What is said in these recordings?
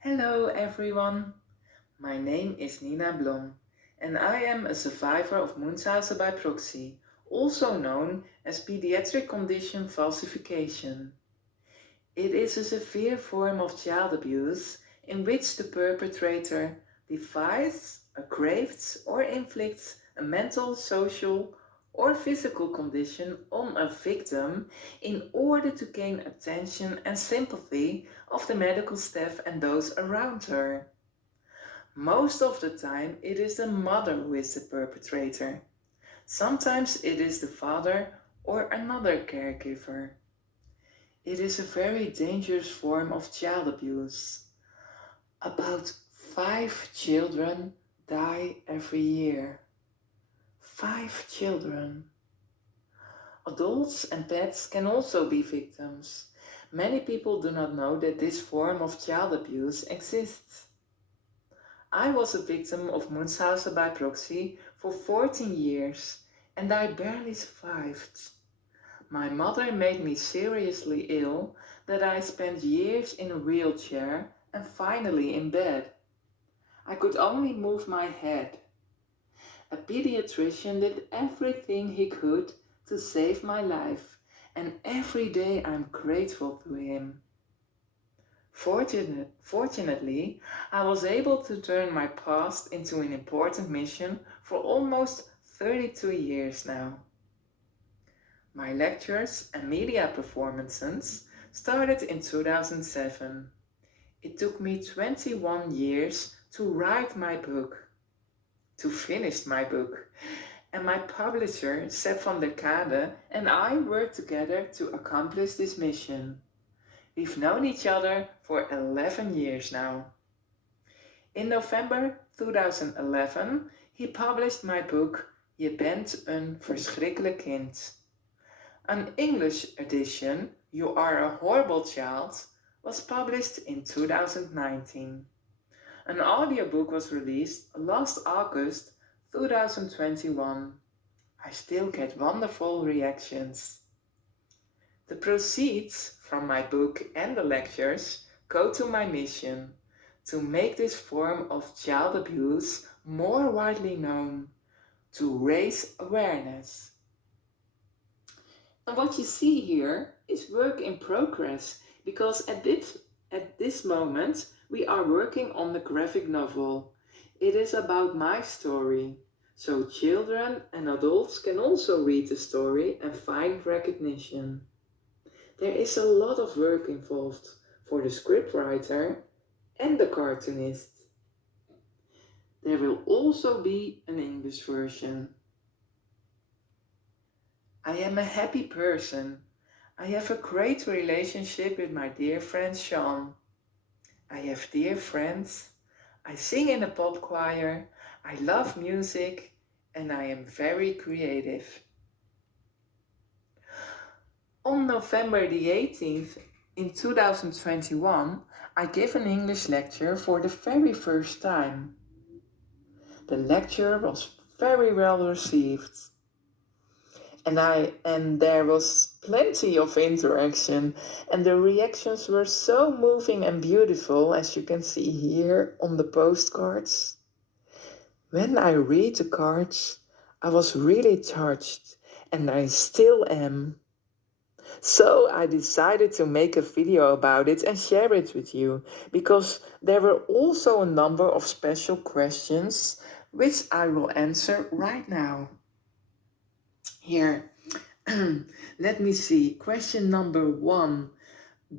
Hello everyone, my name is Nina Blom and I am a survivor of Munchausen by Proxy, also known as Pediatric Condition Falsification. It is a severe form of child abuse in which the perpetrator defies, aggravates or inflicts a mental, social or physical condition on a victim in order to gain attention and sympathy of the medical staff and those around her. Most of the time it is the mother who is the perpetrator. Sometimes it is the father or another caregiver. It is a very dangerous form of child abuse. About 5 children die every year. 5 children. Adults and pets can also be victims. Many people do not know that this form of child abuse exists. I was a victim of Munchausen by proxy for 14 years and I barely survived. My mother made me seriously ill that I spent years in a wheelchair and finally in bed. I could only move my head. A pediatrician did everything he could to save my life, and every day I'm grateful to him. Fortunately, I was able to turn my past into an important mission for almost 32 years now. My lectures and media performances started in 2007. It took me 21 years to write my book, to finish my book, and my publisher, Seb van der Kade, and I worked together to accomplish this mission. We've known each other for 11 years now. In November 2011, he published my book Je bent een verschrikkelijk kind. An English edition, You Are a Horrible Child, was published in 2019. An audiobook was released last August 2021. I still get wonderful reactions. The proceeds from my book and the lectures go to my mission to make this form of child abuse more widely known, to raise awareness. And what you see here is work in progress because at this moment we are working on the graphic novel. It is about my story, so children and adults can also read the story and find recognition. There is a lot of work involved for the scriptwriter and the cartoonist. There will also be an English version. I am a happy person. I have a great relationship with my dear friend Sean. I have dear friends. I sing in a pop choir. I love music and I am very creative. On November the 18th in 2021, I gave an English lecture for the very first time. The lecture was very well received. And there was plenty of interaction and the reactions were so moving and beautiful, as you can see here on the postcards. When I read the cards, I was really touched and I still am. So I decided to make a video about it and share it with you because there were also a number of special questions which I will answer right now. Here, let me see. Question number 1.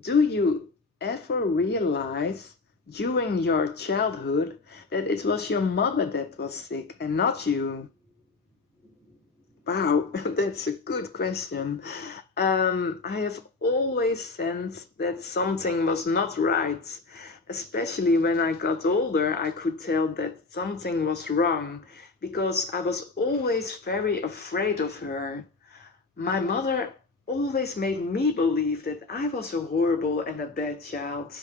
Do you ever realize during your childhood that it was your mother that was sick and not you? Wow, that's a good question. I have always sensed that something was not right. Especially when I got older, I could tell that something was wrong because I was always very afraid of her. My mother always made me believe that I was a horrible and a bad child.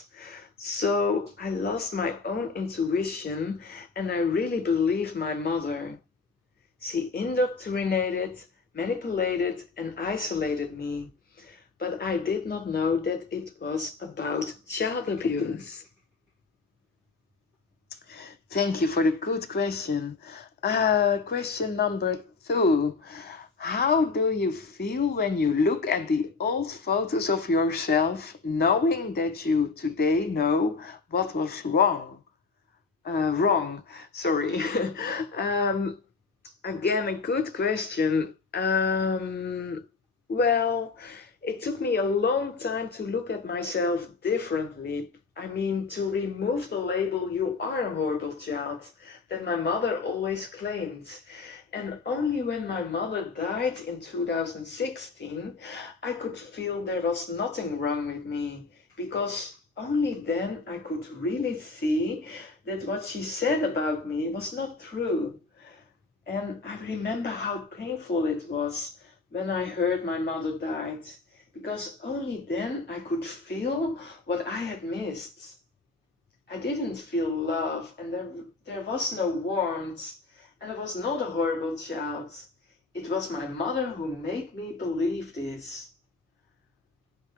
So I lost my own intuition and I really believed my mother. She indoctrinated, manipulated, and isolated me, but I did not know that it was about child abuse. Thank you for the good question. Question number 2. How do you feel when you look at the old photos of yourself, knowing that you today know what was wrong? Wrong, sorry. um, Again, a good question. Well, it took me a long time to look at myself differently. I mean, to remove the label, you are a horrible child, that my mother always claimed. And only when my mother died in 2016, I could feel there was nothing wrong with me. Because only then I could really see that what she said about me was not true. And I remember how painful it was when I heard my mother died, because only then I could feel what I had missed. I didn't feel love, and there was no warmth, and I was not a horrible child. It was my mother who made me believe this.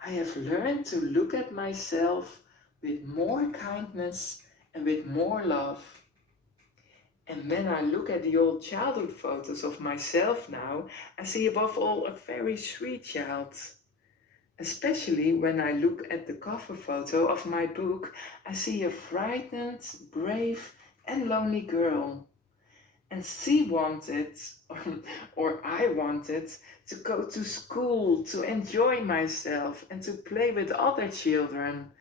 I have learned to look at myself with more kindness and with more love. And when I look at the old childhood photos of myself now, I see above all a very sweet child. Especially when I look at the cover photo of my book, I see a frightened, brave, and lonely girl. And she wanted, or I wanted, to go to school, to enjoy myself, and to play with other children.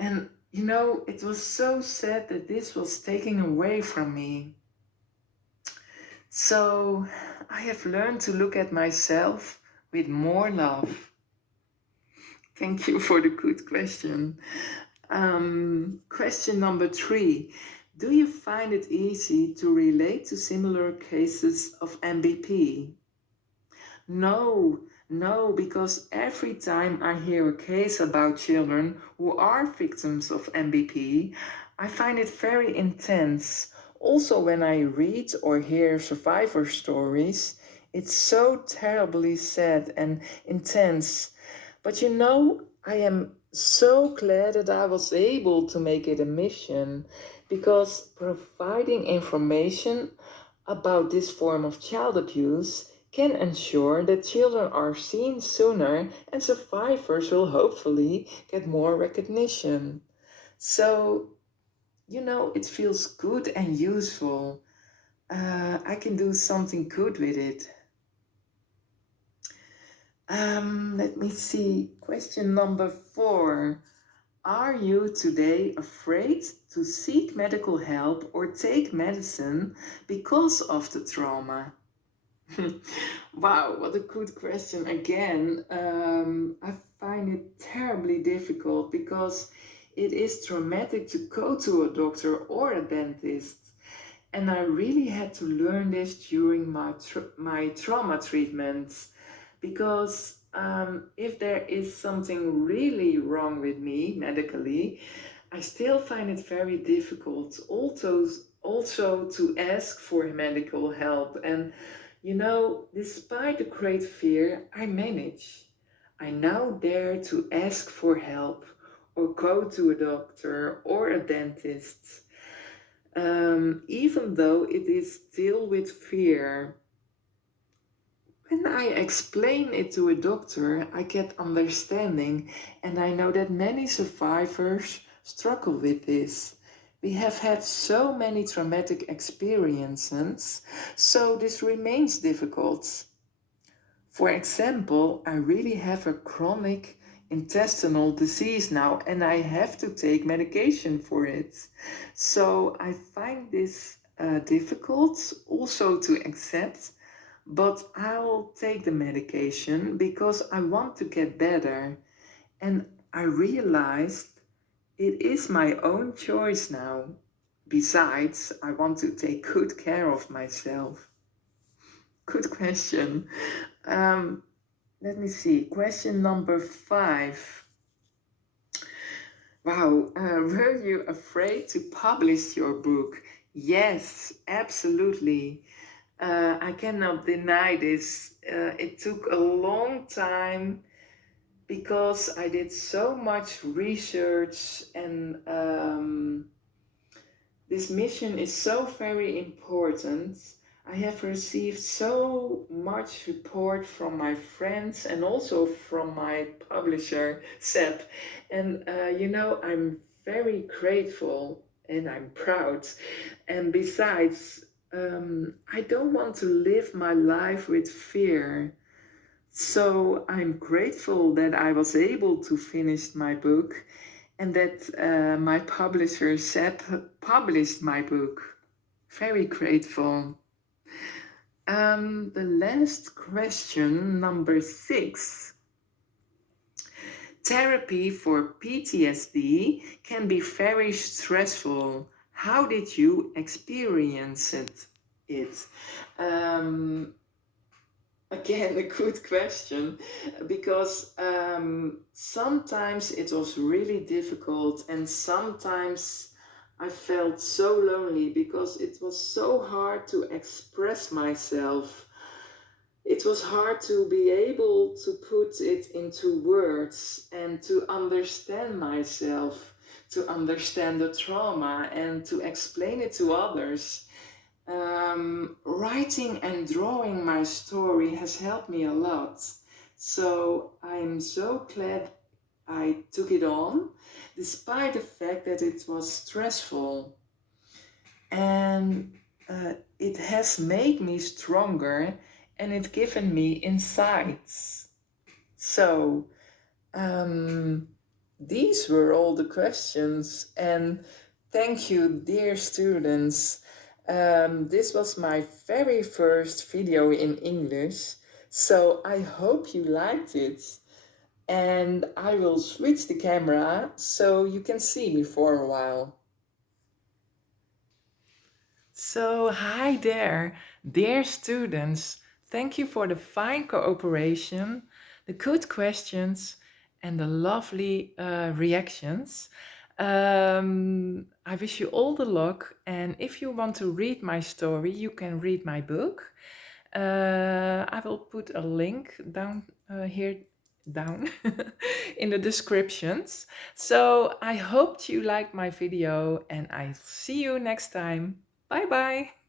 And it was so sad that this was taken away from me. So I have learned to look at myself with more love. Thank you for the good question. Question number 3. Do you find it easy to relate to similar cases of MBP? No, no, because every time I hear a case about children who are victims of MBP, I find it very intense. Also, when I read or hear survivor stories, it's so terribly sad and intense. But I am so glad that I was able to make it a mission, because providing information about this form of child abuse can ensure that children are seen sooner and survivors will hopefully get more recognition. So, it feels good and useful. I can do something good with it. Let me see. Question number 4. Are you today afraid to seek medical help or take medicine because of the trauma? Wow, what a good question again. I find it terribly difficult because it is traumatic to go to a doctor or a dentist. And I really had to learn this during my trauma treatments, because if there is something really wrong with me medically, I still find it very difficult also to ask for medical help. And despite the great fear, I manage. I now dare to ask for help or go to a doctor or a dentist, even though it is still with fear. When I explain it to a doctor, I get understanding, and I know that many survivors struggle with this. We have had so many traumatic experiences, so this remains difficult. For example, I really have a chronic intestinal disease now, and I have to take medication for it. So I find this difficult also to accept, but I'll take the medication because I want to get better. And I realized it is my own choice now. Besides, I want to take good care of myself. Good question. Um, Let me see. Question number 5. Wow, were you afraid to publish your book? Yes, absolutely. I cannot deny this. It took a long time because I did so much research, and This mission is so very important. I have received so much support from my friends and also from my publisher, Seb. And I'm very grateful and I'm proud. And besides, I don't want to live my life with fear. So I'm grateful that I was able to finish my book and that my publisher Seb published my book. Very grateful. The last question, number 6. Therapy for PTSD can be very stressful. How did you experience it? Um, Again, a good question, because sometimes it was really difficult, and sometimes I felt so lonely because it was so hard to express myself. It was hard to be able to put it into words and to understand myself, to understand the trauma, and to explain it to others. Writing and drawing my story has helped me a lot. So I'm so glad I took it on, despite the fact that it was stressful. And it has made me stronger and it's given me insights. So um, these were all the questions. And thank you, dear students. This was my very first video in English, so I hope you liked it. And I will switch the camera so you can see me for a while. So, hi there, dear students. Thank you for the fine cooperation, the good questions, and the lovely reactions. I wish you all the luck. And if you want to read my story, you can read my book. I will put a link down here down in the descriptions. So I hope you liked my video and I see you next time. Bye bye.